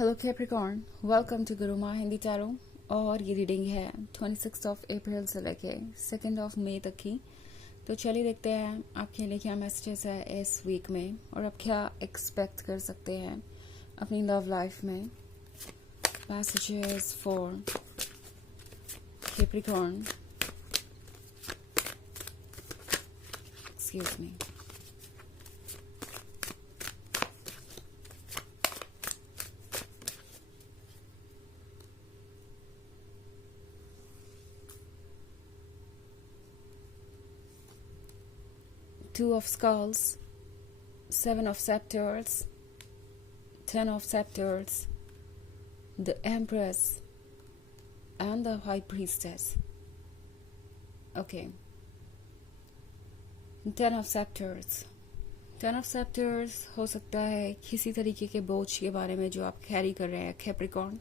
Hello Capricorn, welcome to Guruma Hindi tarot. और ये reading है 26 अप्रैल से लेके 2 मई तक की। तो चलिए देखते हैं आपके लिए क्या मैसेजेस है इस वीक में और आप क्या एक्सपेक्ट कर सकते हैं अपनी लव लाइफ में। Messages for Capricorn, excuse me. Two of Skulls, 7 of Scepters, 10 of Scepters, the Empress, and the High Priestess. Okay. 10 of Scepters. 10 of Scepters हो सकता है किसी तरीके के बोझ के बारे में जो आप कैरी कर रहे हैं कैप्रिकॉर्न।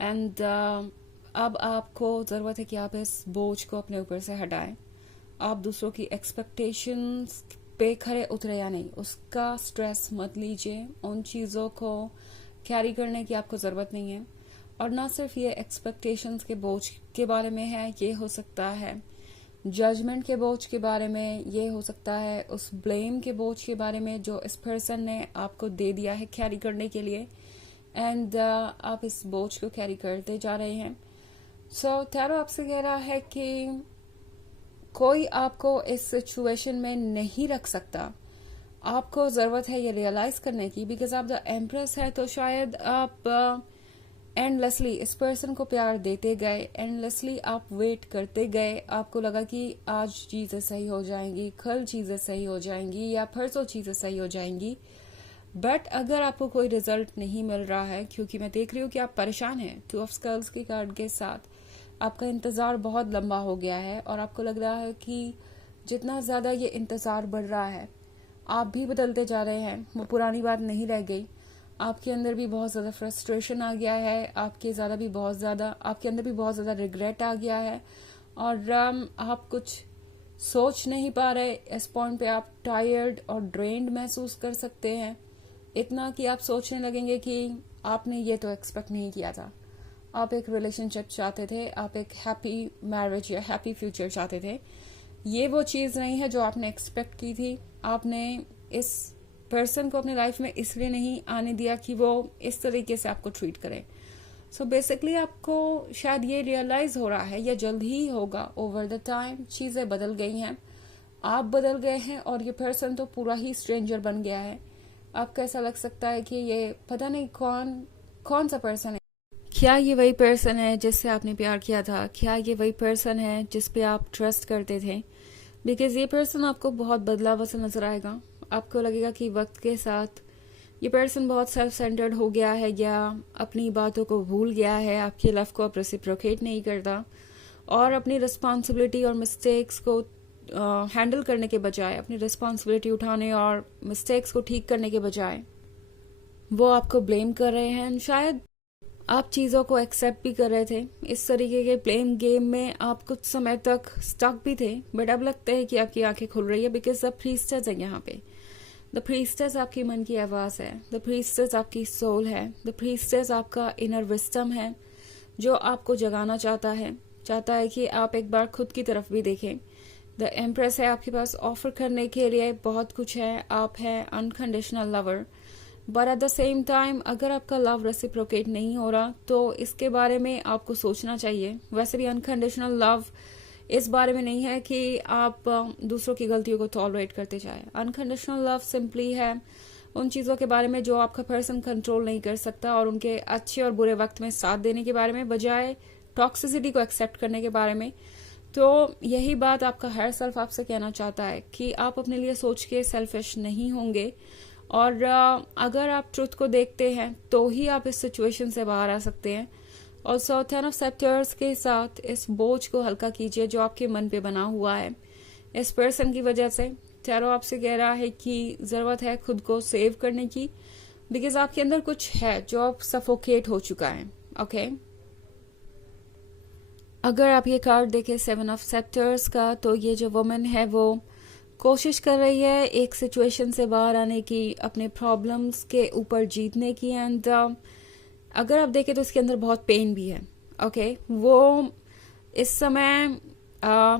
एंड अब आपको ज़रूरत है कि आप इस बोझ को अपने ऊपर से हटाएं। आप दूसरों की एक्सपेक्टेशंस पे खरे उतरे या नहीं, उसका स्ट्रेस मत लीजिए। उन चीज़ों को कैरी करने की आपको ज़रूरत नहीं है। और ना सिर्फ ये एक्सपेक्टेशंस के बोझ के बारे में है, ये हो सकता है जजमेंट के बोझ के बारे में, ये हो सकता है उस ब्लेम के बोझ के बारे में जो इस पर्सन ने आपको दे दिया है कैरी करने के लिए। एंड आप इस बोझ को कैरी करते जा रहे हैं। सो टैरो आपसे कह रहा है कि कोई आपको इस सिचुएशन में नहीं रख सकता। आपको ज़रूरत है ये रियलाइज़ करने की, बिकॉज आप द एम्प्रेस है तो शायद आप एंडलेसली इस पर्सन को प्यार देते गए, एंडलेसली आप वेट करते गए। आपको लगा कि आज चीज़ें सही हो जाएंगी, कल चीज़ें सही हो जाएंगी या परसों चीज़ें सही हो जाएंगी। बट अगर आपको कोई रिजल्ट नहीं मिल रहा है, क्योंकि मैं देख रही हूँ कि आप परेशान हैं 2 ऑफ स्कल्स की कार्ड के साथ, आपका इंतज़ार बहुत लंबा हो गया है और आपको लग रहा है कि जितना ज़्यादा ये इंतज़ार बढ़ रहा है आप भी बदलते जा रहे हैं, वो पुरानी बात नहीं रह गई। आपके अंदर भी बहुत ज़्यादा फ्रस्ट्रेशन आ गया है, आपके अंदर भी बहुत ज़्यादा रिग्रेट आ गया है और आप कुछ सोच नहीं पा रहे। इस पॉइंट पे आप टायर्ड और ड्रेन्ड महसूस कर सकते हैं, इतना कि आप सोचने लगेंगे कि आपने ये तो एक्सपेक्ट नहीं किया था। आप एक रिलेशनशिप चाहते थे, आप एक हैप्पी मैरिज या हैप्पी फ्यूचर चाहते थे। ये वो चीज़ नहीं है जो आपने एक्सपेक्ट की थी। आपने इस पर्सन को अपने लाइफ में इसलिए नहीं आने दिया कि वो इस तरीके से आपको ट्रीट करे। सो बेसिकली आपको शायद ये रियलाइज हो रहा है या जल्द ही होगा, ओवर द टाइम चीज़ें बदल गई हैं, आप बदल गए हैं और ये पर्सन तो पूरा ही स्ट्रेंजर बन गया है। आपको ऐसा लग सकता है कि ये पता नहीं कौन सा पर्सन है। क्या ये वही पर्सन है जिससे आपने प्यार किया था? क्या ये वही पर्सन है जिस पे आप ट्रस्ट करते थे? बिकॉज ये पर्सन आपको बहुत बदला हुआ सा नजर आएगा। आपको लगेगा कि वक्त के साथ ये पर्सन बहुत सेल्फ सेंटर्ड हो गया है या अपनी बातों को भूल गया है, आपके लव को अब रेसिप्रोकेट नहीं करता और अपनी रिस्पॉन्सिबिलिटी और मिस्टेक्स को हैंडल करने के बजाय, अपनी रिस्पॉन्सिबिलिटी उठाने और मिस्टेक्स को ठीक करने के बजाय वो आपको ब्लेम कर रहे हैं। शायद आप चीज़ों को एक्सेप्ट भी कर रहे थे। इस तरीके के ब्लेम गेम में आप कुछ समय तक स्टक भी थे, बट अब लगता है कि आपकी आंखें खुल रही है बिकॉज द प्रीस्टेस है यहाँ पे। द प्रीस्टेस आपकी मन की आवाज़ है, द प्रीस्टेस आपकी सोल है, द प्रीस्टेस आपका इनर विस्डम है जो आपको जगाना चाहता है कि आप एक बार खुद की तरफ भी देखें। द एम्प्रेस है आपके पास ऑफर करने के लिए बहुत कुछ है। आप हैं unconditional lover, but at the same time अगर आपका लव रेसिप्रोकेट नहीं हो रहा तो इसके बारे में आपको सोचना चाहिए। वैसे भी अनकंडीशनल लव इस बारे में नहीं है कि आप दूसरों की गलतियों को टॉलरेट करते जाए। अनकंडीशनल लव सिंपली है उन चीज़ों के बारे में जो आपका पर्सन कंट्रोल नहीं कर सकता और उनके अच्छे और बुरे वक्त में साथ देने के बारे में, बजाय टॉक्सिसिटी को एक्सेप्ट करने के बारे में। तो यही बात आपका हायर सेल्फ आपसे कहना चाहता है कि आप अपने लिए सोच के सेल्फिश नहीं होंगे और अगर आप ट्रुथ को देखते हैं तो ही आप इस सिचुएशन से बाहर आ सकते हैं। और 10 ऑफ सेप्टर्स के साथ इस बोझ को हल्का कीजिए जो आपके मन पे बना हुआ है इस पर्सन की वजह से। टैरो आपसे कह रहा है कि जरूरत है खुद को सेव करने की, बिकॉज आपके अंदर कुछ है जो आप सफोकेट हो चुका है। ओके, अगर आप ये कार्ड देखें 7 ऑफ सेप्टर्स का, तो ये जो वुमन है वो कोशिश कर रही है एक सिचुएशन से बाहर आने की, अपने प्रॉब्लम्स के ऊपर जीतने की। एंड अगर आप देखें तो इसके अंदर बहुत पेन भी है। ओके, वो इस समय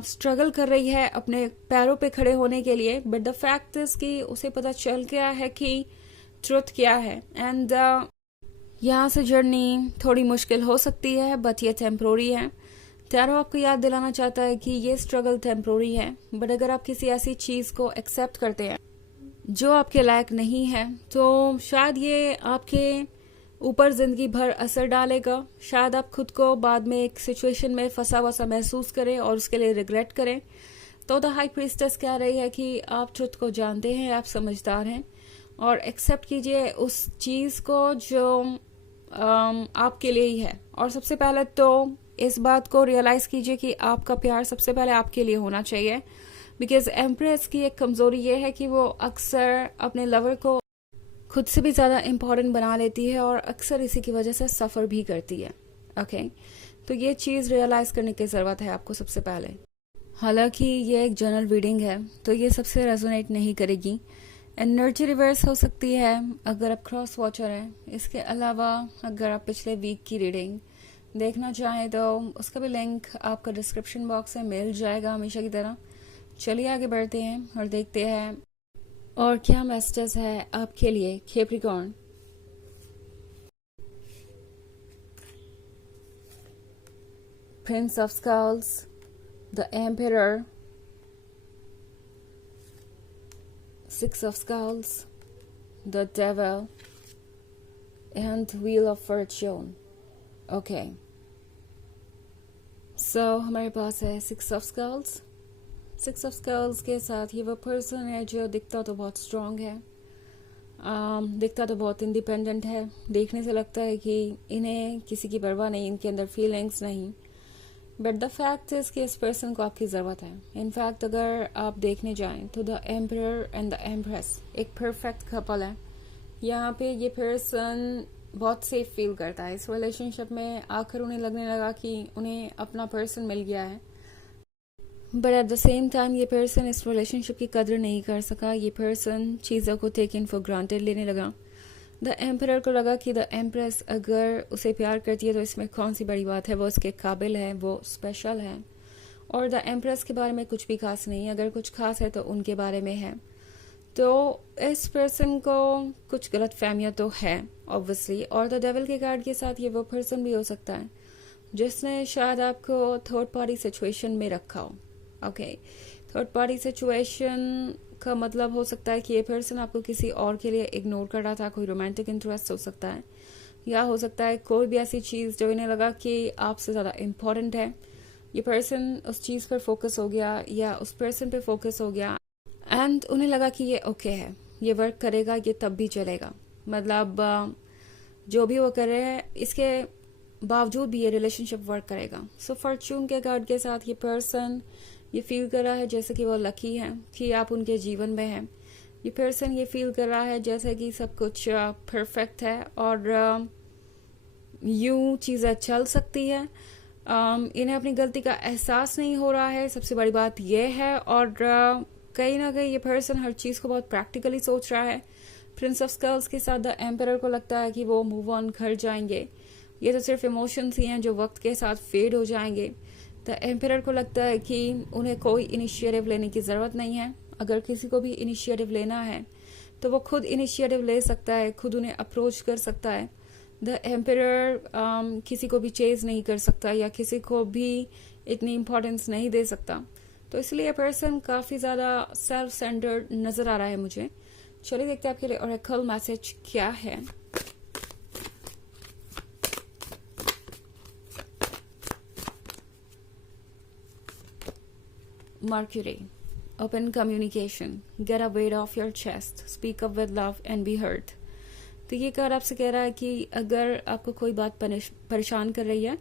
स्ट्रगल कर रही है अपने पैरों पे खड़े होने के लिए, बट द फैक्ट इज कि उसे पता चल गया है कि ट्रुथ क्या है। एंड यहाँ से जर्नी थोड़ी मुश्किल हो सकती है, बट ये टेम्प्रोरी है। टैरो आपको याद दिलाना चाहता है कि ये स्ट्रगल टेम्प्रोरी है, बट अगर आप किसी ऐसी चीज को एक्सेप्ट करते हैं जो आपके लायक नहीं है, तो शायद ये आपके ऊपर जिंदगी भर असर डालेगा। शायद आप खुद को बाद में एक सिचुएशन में फंसा हुआ सा महसूस करें और उसके लिए रिग्रेट करें। तो द हाई प्रीस्टेस कह रही है कि आप ट्रुथ को जानते हैं, आप समझदार हैं, और एक्सेप्ट कीजिए उस चीज को जो आपके लिए ही है। और सबसे पहले तो इस बात को रियलाइज कीजिए कि आपका प्यार सबसे पहले आपके लिए होना चाहिए। बिकॉज एम्प्रेस की एक कमजोरी ये है कि वो अक्सर अपने लवर को खुद से भी ज्यादा इम्पोर्टेंट बना लेती है और अक्सर इसी की वजह से सफर भी करती है। ओके, तो ये चीज रियलाइज करने की जरूरत है आपको सबसे पहले। हालांकि ये एक जनरल रीडिंग है तो ये सबसे रेजोनेट नहीं करेगी। एनर्जी रिवर्स हो सकती है अगर आप क्रॉस वॉचर हैं। इसके अलावा अगर आप पिछले वीक की रीडिंग देखना चाहें तो उसका भी लिंक आपका डिस्क्रिप्शन बॉक्स में मिल जाएगा हमेशा की तरह। चलिए आगे बढ़ते हैं और देखते हैं और क्या मैसेज है आपके लिए Capricorn. Prince of skulls, the emperor, six of skulls, the devil and wheel of fortune. Okay, so हमारे पास है six of skulls. Six of skulls के साथ ये वो पर्सन है जो दिखता तो बहुत स्ट्रांग है, दिखता तो बहुत इंडिपेंडेंट है। देखने से लगता है कि इन्हें किसी की परवाह नहीं, इनके अंदर फीलिंग्स नहीं, बट द फैक्ट इज कि इस पर्सन को आपकी ज़रूरत है। इनफैक्ट अगर आप देखने जाएं तो the emperor and the empress एक परफेक्ट कपल है। यहाँ पे ये पर्सन बहुत सेफ फील करता है इस रिलेशनशिप में। आखिर उन्हें लगने लगा कि उन्हें अपना पर्सन मिल गया है, but at the same time ये पर्सन इस रिलेशनशिप की कदर नहीं कर सका। ये पर्सन चीज़ों को टेक इन फॉर ग्रांटेड लेने लगा। द एम्परर को लगा कि द एम्प्रेस अगर उसे प्यार करती है तो इसमें कौन सी बड़ी बात है, वो उसके काबिल है, वो स्पेशल है। और द एम्प्रेस के बारे में कुछ भी खास नहीं, अगर कुछ खास है तो उनके बारे में है। तो इस पर्सन को कुछ गलत फहमियाँ तो है ऑब्वियसली। और द डेविल के कार्ड के साथ ये वो पर्सन भी हो सकता है जिसने शायद आपको थर्ड पार्टी सिचुएशन में रखा हो। ओके, थर्ड पार्टी सिचुएशन का मतलब हो सकता है कि ये पर्सन आपको किसी और के लिए इग्नोर कर रहा था। कोई रोमांटिक इंटरेस्ट हो सकता है, या हो सकता है कोई भी ऐसी चीज़ जो इन्हें लगा कि आपसे ज़्यादा इम्पोर्टेंट है। ये पर्सन उस चीज़ पर फोकस हो गया या उस पर्सन पे फोकस हो गया एंड उन्हें लगा कि ये ओके है, ये वर्क करेगा, ये तब भी चलेगा। मतलब जो भी वो कर रहे हैं इसके बावजूद भी ये रिलेशनशिप वर्क करेगा। सो फॉर्च्यून के कार्ड के साथ ये पर्सन ये फील कर रहा है जैसे कि वो लकी है कि आप उनके जीवन में हैं। ये पर्सन ये फील कर रहा है जैसे कि सब कुछ परफेक्ट है और यूं चीज़ें चल सकती है। इन्हें अपनी गलती का एहसास नहीं हो रहा है, सबसे बड़ी बात यह है। और कहीं ना कहीं ये पर्सन हर चीज़ को बहुत प्रैक्टिकली सोच रहा है। प्रिंस ऑफ स्कल्स के साथ द एम्परर को लगता है कि वो मूव ऑन कर जाएंगे। ये तो सिर्फ इमोशंस ही हैं जो वक्त के साथ फेड हो जाएंगे। द एम्परर को लगता है कि उन्हें कोई इनिशिएटिव लेने की ज़रूरत नहीं है। अगर किसी को भी इनिशिएटिव लेना है तो वो खुद इनिशिएटिव ले सकता है, खुद उन्हें अप्रोच कर सकता है। द एम्परर किसी को भी चेज नहीं कर सकता या किसी को भी इतनी इम्पोर्टेंस नहीं दे सकता। तो इसलिए पर्सन काफ़ी ज़्यादा सेल्फ सेंटर्ड नज़र आ रहा है मुझे। चलिए देखते हैं आपके लिए ओरेकल मैसेज क्या है। Mercury, open communication, get a weight off your chest, speak up with love and be heard। तो ये कार्ड आपसे कह रहा है कि अगर आपको कोई बात परेशान कर रही है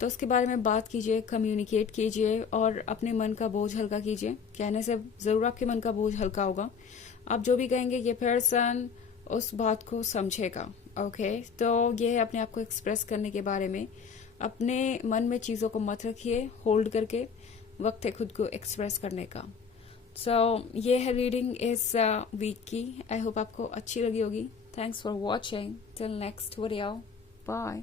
तो उसके बारे में बात कीजिए, कम्युनिकेट कीजिए और अपने मन का बोझ हल्का कीजिए। कहने से ज़रूर आपके मन का बोझ हल्का होगा। आप जो भी कहेंगे ये पर्सन उस बात को समझेगा। ओके, तो ये है अपने आप को एक्सप्रेस करने के बारे में। अपने मन में चीज़ों को मत रखिए होल्ड करके, वक्त है खुद को एक्सप्रेस करने का। सो ये है रीडिंग इस वीक की। आई होप आपको अच्छी लगी होगी। Thanks for watching. Till next video. Bye.